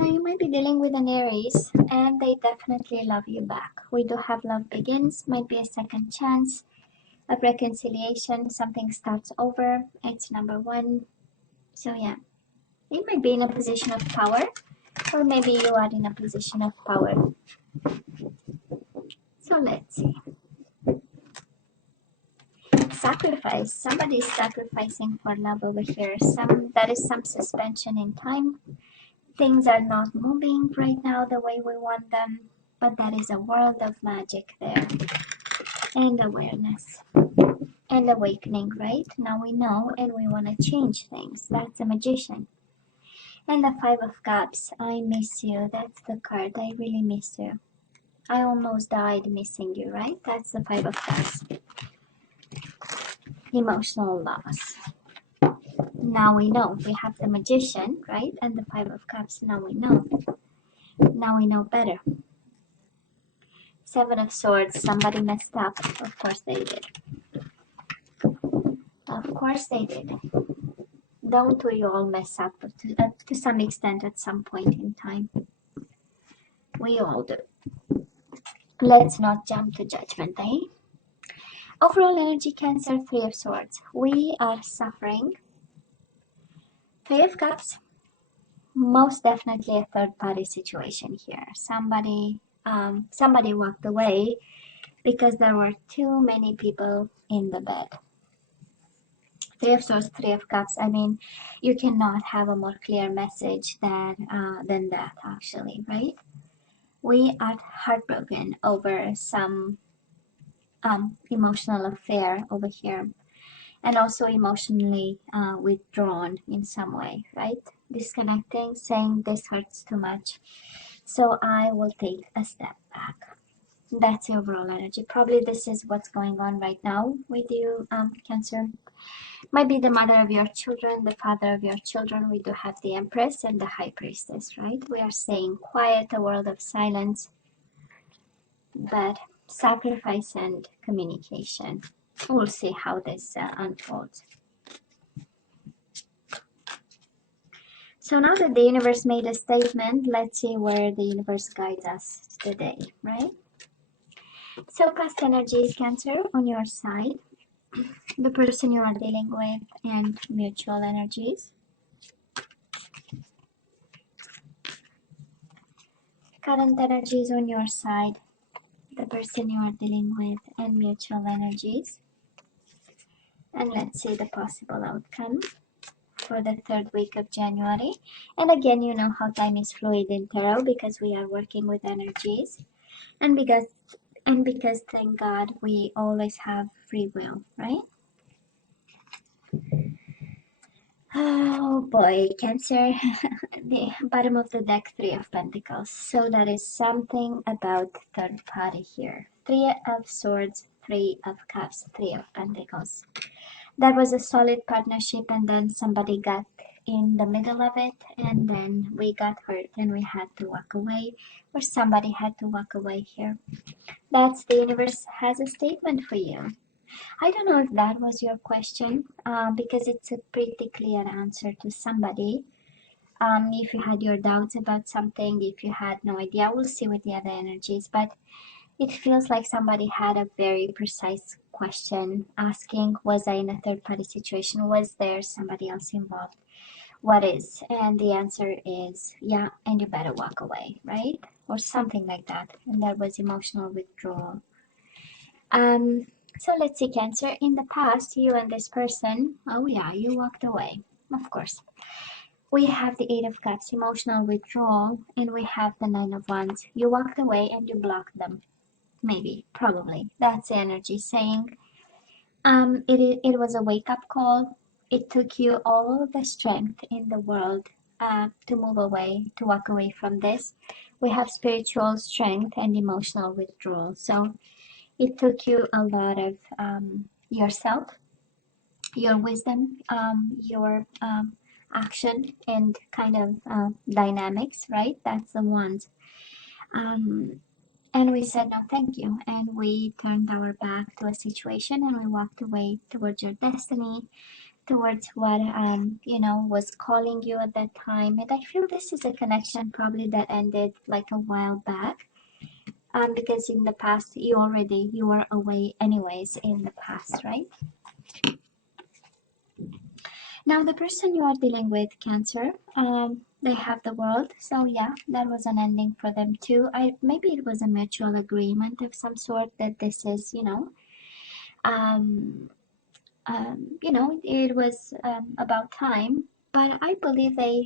So you might be dealing with an Aries and they definitely love you back. We do have love begins, might be a second chance, a reconciliation, something starts over. It's number one. So yeah, you might be in a position of power, or maybe you are in a position of power. So let's see. Sacrifice. Somebody is sacrificing for love over here. There is some suspension in time. Things are not moving right now the way we want them, but there is a world of magic there, and awareness and awakening. Right now we know, and we want to change things. That's a magician. And the Five of Cups. I miss you. That's the card. I really miss you. I almost died missing you, right? That's the Five of Cups. Emotional loss. Now we know. We have the Magician, right? And the Five of Cups. Now we know. Now we know better. Seven of Swords. Somebody messed up. Of course they did. Of course they did. Don't we all mess up to some extent at some point in time? We all do. Let's not jump to judgment, eh? Overall energy, Cancer, Three of Swords. We are suffering. Three of Cups. Most definitely a third-party situation here. Somebody walked away because there were too many people in the bed. Three of Swords, Three of Cups. I mean, you cannot have a more clear message than that, actually, right? We are heartbroken over some emotional affair over here, and also emotionally withdrawn in some way, right? Disconnecting, saying this hurts too much, so I will take a step back. That's the overall energy. Probably this is what's going on right now with you, Cancer. Might be the mother of your children, the father of your children. We do have the Empress and the High Priestess, right? We are staying quiet, a world of silence, but sacrifice and communication. We'll see how this unfolds. So now that the universe made a statement, let's see where the universe guides us today, right? So past energies, Cancer, on your side, the person you are dealing with, and mutual energies. Current energies on your side, the person you are dealing with, and mutual energies. And let's see the possible outcome for the third week of January. And again, you know how time is fluid in tarot because we are working with energies, and because thank God we always have free will, right? Oh boy, Cancer. The bottom of the deck, Three of Pentacles. So that is something about third party here. Three of Swords, Three of Cups, Three of Pentacles. That was a solid partnership, and then somebody got in the middle of it, and then we got hurt and we had to walk away, or somebody had to walk away here. That's the universe has a statement for you. I don't know if that was your question, because it's a pretty clear answer to somebody. If you had your doubts about something, if you had no idea, we'll see with the other energies, but it feels like somebody had a very precise question asking, was I in a third party situation? Was there somebody else involved? What is? And the answer is yeah, and you better walk away, right? Or something like that. And that was emotional withdrawal. So let's see, Cancer. In the past, you and this person, oh yeah, you walked away, of course. We have the Eight of Cups, emotional withdrawal, and we have the Nine of Wands. You walked away and you blocked them. Maybe, probably. That's the energy saying it was a wake-up call. It took you all the strength in the world to move away, to walk away from this. We have spiritual strength and emotional withdrawal. So it took you a lot of yourself, your wisdom, your action, and kind of dynamics, right? That's the ones. And we said no thank you, and we turned our back to a situation and we walked away towards your destiny, towards what you know, was calling you at that time. And I feel this is a connection probably that ended like a while back, because in the past you were away anyways in the past, right? Now the person you are dealing with, Cancer, they have the World, so yeah, that was an ending for them too. Maybe it was a mutual agreement of some sort that this is, um, it was about time. But I believe I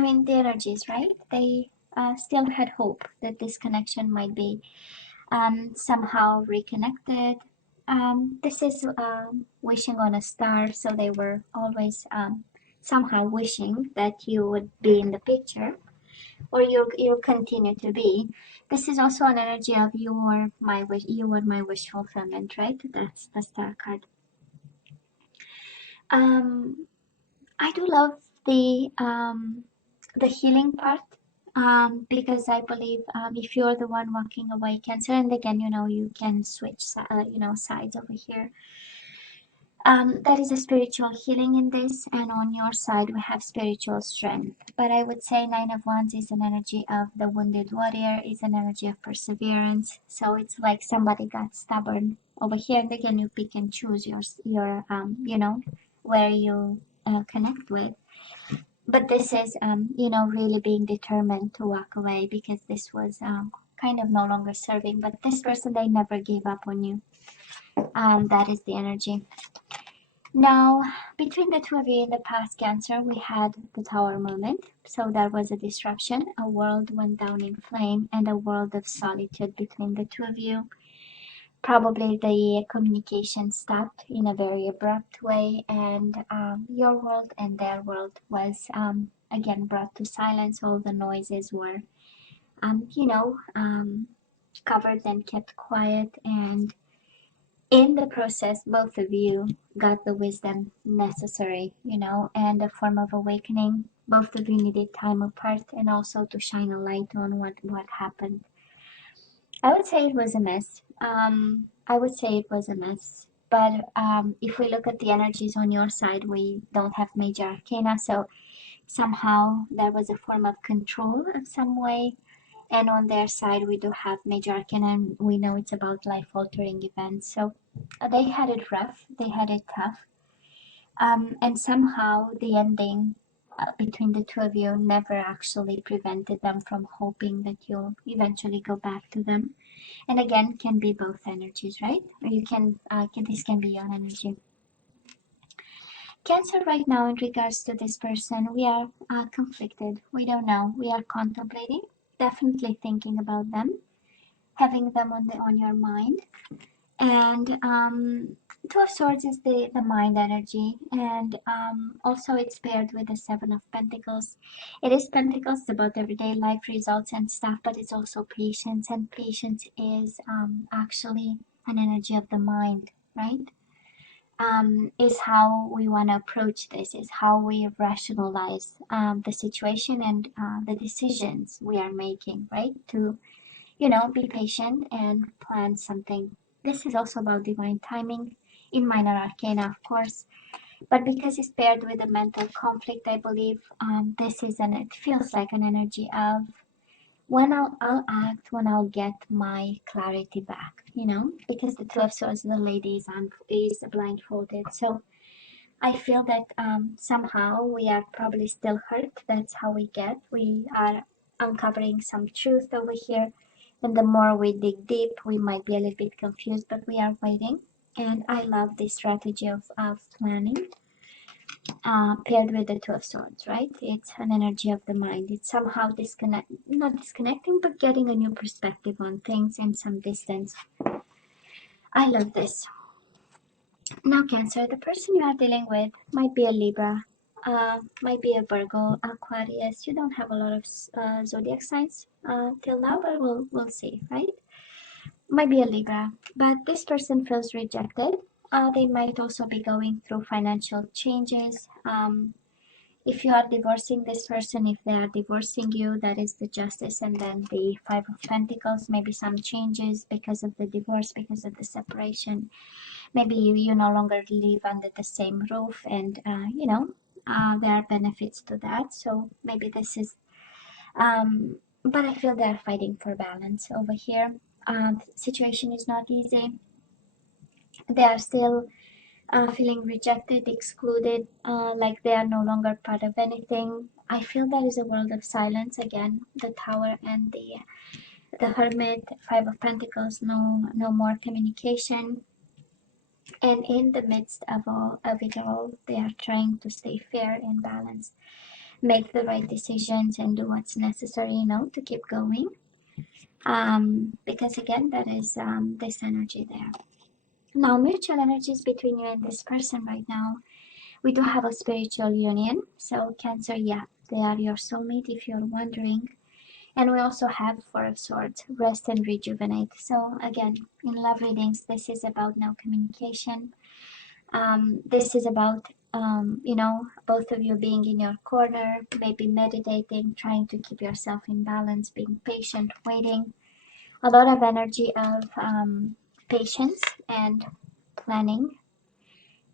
mean, the energies, right? They still had hope that this connection might be somehow reconnected. This is wishing on a star, so they were always somehow wishing that you would be in the picture, or you'll continue to be. This is also an energy of you were my wish fulfillment, right? That's the star card. Um, I do love the healing part, because I believe if you're the one walking away, Cancer, and again, you can switch sides over here. There is a spiritual healing in this, and on your side we have spiritual strength. But I would say Nine of Wands is an energy of the wounded warrior, is an energy of perseverance. So it's like somebody got stubborn over here, and again you pick and choose your where you connect with. But this is really being determined to walk away, because this was kind of no longer serving. But this person, they never gave up on you. That is the energy. Now, between the two of you in the past, Cancer, we had the Tower moment. So there was a disruption, a world went down in flame, and a world of solitude between the two of you. Probably the communication stopped in a very abrupt way, and your world and their world was again brought to silence. All the noises were, covered and kept quiet, and in the process, both of you got the wisdom necessary, and a form of awakening. Both of you needed time apart, and also to shine a light on what happened. I would say it was a mess. But if we look at the energies on your side, we don't have major arcana, so somehow there was a form of control of some way. And on their side, we do have major arcana, and we know it's about life-altering events. So they had it rough, they had it tough. And somehow the ending between the two of you never actually prevented them from hoping that you'll eventually go back to them. And again, can be both energies, right? Or you this can be your energy. Cancer, right now, in regards to this person, we are conflicted. We don't know. We are contemplating, definitely thinking about them, having them on your mind. And Two of Swords is the mind energy, and also it's paired with the Seven of Pentacles. It is Pentacles, about everyday life results and stuff, but it's also patience, and patience is actually an energy of the mind, right? Is how we want to approach this, is how we rationalize the situation and the decisions we are making, right? To be patient and plan something. This is also about divine timing in minor arcana, of course, but because it's paired with a mental conflict, I believe it feels like an energy of when I'll act when I'll get my clarity back, because the Two of Swords, the lady is blindfolded. So I feel that somehow we are probably still hurt. That's how we are uncovering some truth over here. And the more we dig deep, we might be a little bit confused, but we are waiting. And I love this strategy of planning, paired with the Two of Swords, right? It's an energy of the mind. It's somehow not disconnecting, but getting a new perspective on things and some distance. I love this. Now, Cancer, the person you are dealing with might be a Libra, might be a Virgo, Aquarius. You don't have a lot of zodiac signs till now, but we'll see, right? Might be a Libra, but this person feels rejected. They might also be going through financial changes. If you are divorcing this person, if they are divorcing you, that is the Justice, and then the Five of Pentacles. Maybe some changes because of the divorce, because of the separation. maybe you no longer live under the same roof, and there are benefits to that. So maybe this is but I feel they're fighting for balance over here. Situation is not easy. They are still feeling rejected, excluded, like they are no longer part of anything. I feel there is a world of silence again. The Tower and the Hermit, Five of Pentacles, no more communication. And in the midst of it all, they are trying to stay fair and balanced, make the right decisions, and do what's necessary, to keep going. Because again, that is this energy there. Now, mutual energies between you and this person right now. We do have a spiritual union. So Cancer, yeah, they are your soulmate if you're wondering. And we also have Four of Swords, rest and rejuvenate. So again, in love readings, this is about no communication. This is about, both of you being in your corner, maybe meditating, trying to keep yourself in balance, being patient, waiting. A lot of energy of patience and planning,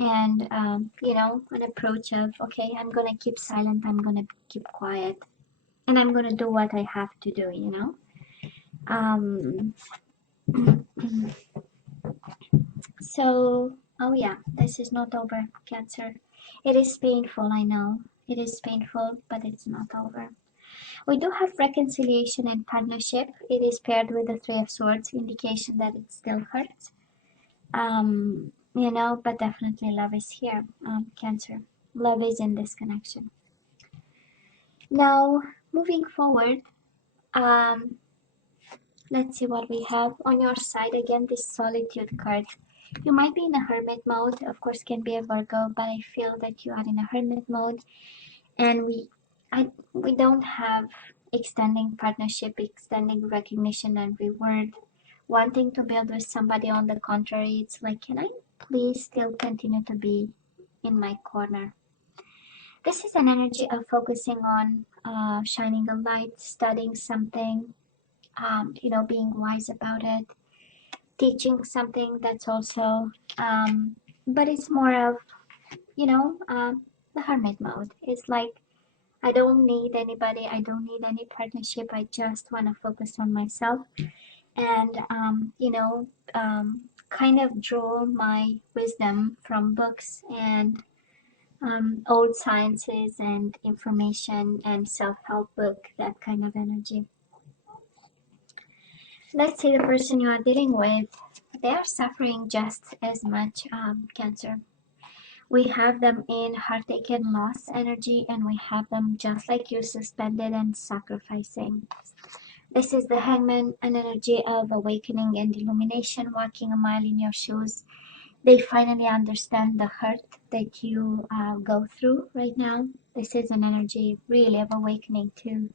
and an approach of, okay, I'm gonna keep silent, I'm gonna keep quiet, and I'm gonna do what I have to do. um so, oh yeah, this is not over, Cancer. It is painful, I know. It is painful, but it's not over. We do have reconciliation and partnership. It is paired with the Three of Swords, indication that it still hurts. But definitely love is here, Cancer. Love is in this connection. Now, moving forward, um, let's see what we have on your side. Again, this Solitude card. You might be in a hermit mode, of course, can be a Virgo, but I feel that you are in a hermit mode, and we don't have extending partnership, extending recognition and reward, wanting to build with somebody. On the contrary, it's like, can I please still continue to be in my corner? This is an energy of focusing on shining a light, studying something, being wise about it, teaching something. That's also, but it's more of, the hermit mode. It's like, I don't need anybody, I don't need any partnership, I just want to focus on myself, and, kind of draw my wisdom from books and old sciences and information and self-help book, that kind of energy. Let's say the person you are dealing with, they are suffering just as much, Cancer. We have them in heartache and loss energy, and we have them just like you, suspended and sacrificing. This is the Hangman, an energy of awakening and illumination, walking a mile in your shoes. They finally understand the hurt that you go through right now. This is an energy really of awakening to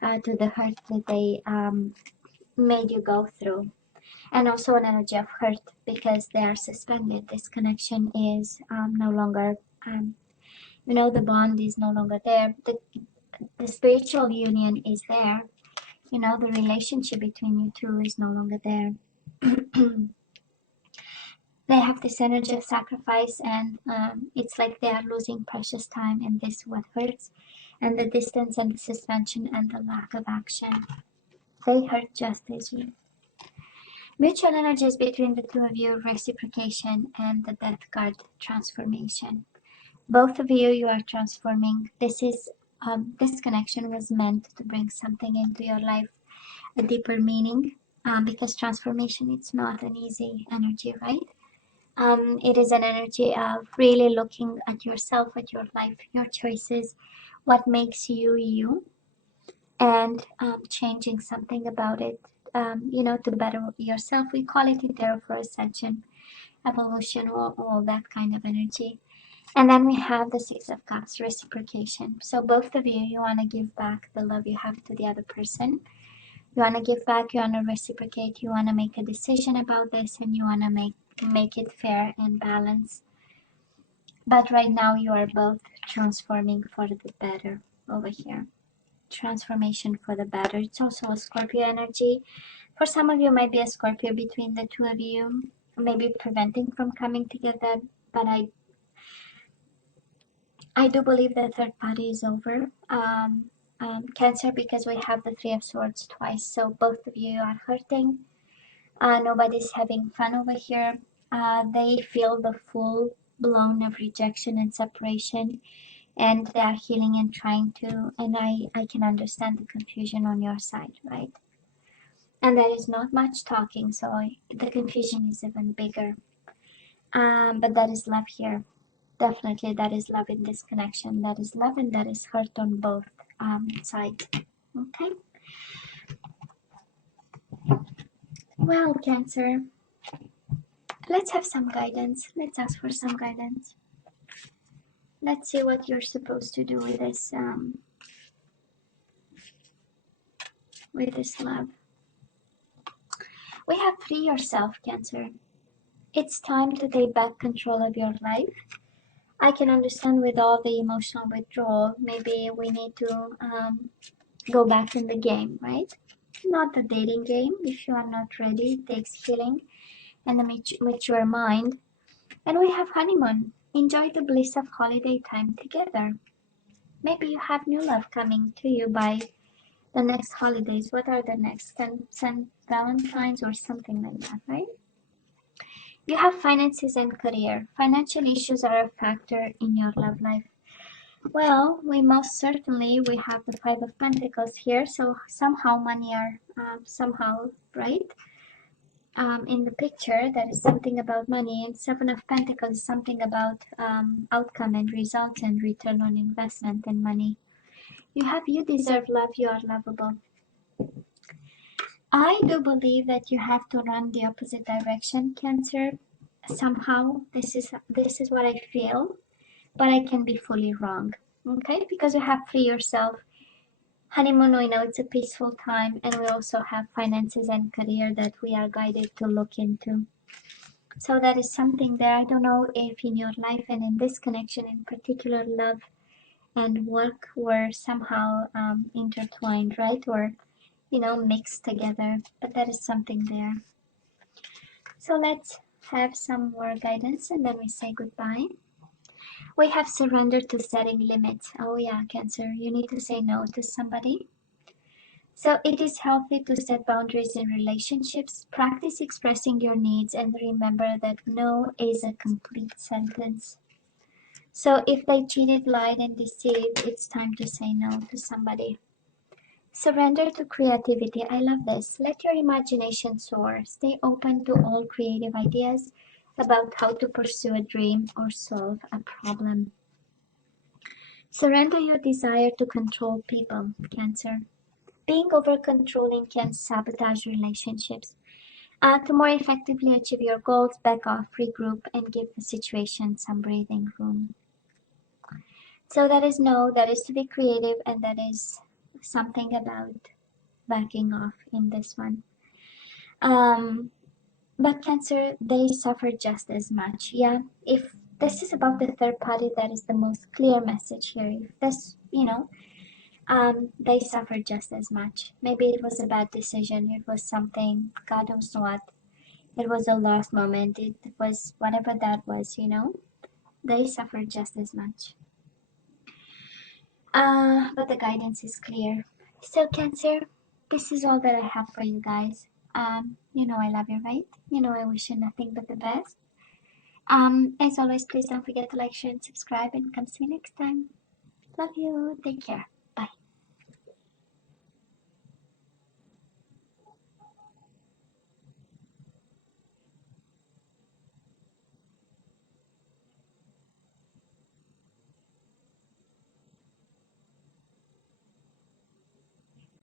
the hurt that they made you go through, and also an energy of hurt because they are suspended. This connection is no longer, the bond is no longer there. The spiritual union is there. The relationship between you two is no longer there. They have this energy of sacrifice, and it's like they are losing precious time, and this is what hurts. And the distance and the suspension and the lack of action, they hurt just as you. Mutual energies between the two of you, reciprocation, and the Death card, transformation. Both of you are transforming. This connection was meant to bring something into your life, a deeper meaning, because transformation, it's not an easy energy, right? It is an energy of really looking at yourself, at your life, your choices, what makes you you, and changing something about it, to better yourself. We call it a tarot for ascension, evolution, all that kind of energy. And then we have the Six of Cups, reciprocation. So both of you, you want to give back the love you have to the other person. You want to give back, you want to reciprocate, you want to make a decision about this, and you want to make it fair and balanced. But right now you are both transforming for the better over here. Transformation for the better. It's also a Scorpio energy. For some of you, might be a Scorpio between the two of you. maybe preventing from coming together. But I do believe the third party is over. Cancer, because we have the Three of Swords twice, so both of you are hurting. Nobody's having fun over here. They feel the full blown of rejection and separation, and they are healing and trying to, and I can understand the confusion on your side, right? And there is not much talking, so the confusion is even bigger. But that is love here. Definitely, that is love in this connection. That is love, and that is hurt on both sides. Okay. Well, Cancer, let's have some guidance. Let's ask for some guidance. Let's see what you're supposed to do with this love. We have free yourself, Cancer. It's time to take back control of your life. I can understand with all the emotional withdrawal, maybe we need to go back in the game, right? Not the dating game. If you are not ready, it takes healing and a mature mind. And we have honeymoon. Enjoy the bliss of holiday time together. Maybe you have new love coming to you by the next holidays. What are the next? St. Valentine's or something like that, right? You have finances and career. Financial issues are a factor in your love life. Well, we have the Five of Pentacles here, so somehow money are somehow, right? In the picture, there is something about money, and Seven of Pentacles is something about outcome and results and return on investment and money. You deserve love, you are lovable. I do believe that you have to run the opposite direction, Cancer. Somehow, this is what I feel, but I can be fully wrong. Okay, because you have free yourself. Honeymoon, we know it's a peaceful time, and we also have finances and career that we are guided to look into. So that is something there. I don't know if in your life and in this connection in particular, love and work were somehow intertwined, right? Or, mixed together, but that is something there. So let's have some more guidance and then we say goodbye. We have surrender to setting limits. Oh yeah, Cancer, you need to say no to somebody. So it is healthy to set boundaries in relationships. Practice expressing your needs and remember that no is a complete sentence. So if they cheated, lied, and deceived, it's time to say no to somebody. Surrender to creativity. I love this. Let your imagination soar. Stay open to all creative ideas about how to pursue a dream or solve a problem. Surrender your desire to control people, Cancer. Being over-controlling can sabotage relationships. To more effectively achieve your goals, back off, regroup, and give the situation some breathing room. So that is no, that is to be creative, and that is something about backing off in this one. But Cancer, they suffer just as much. Yeah, if this is about the third party, that is the most clear message here. If this, they suffer just as much. Maybe it was a bad decision. It was something, God knows what. It was a lost moment. It was whatever that was, They suffer just as much. But the guidance is clear. So Cancer, this is all that I have for you guys. I love you, right? I wish you nothing but the best. As always, please don't forget to like, share, and subscribe, and come see you next time. Love you. Take care.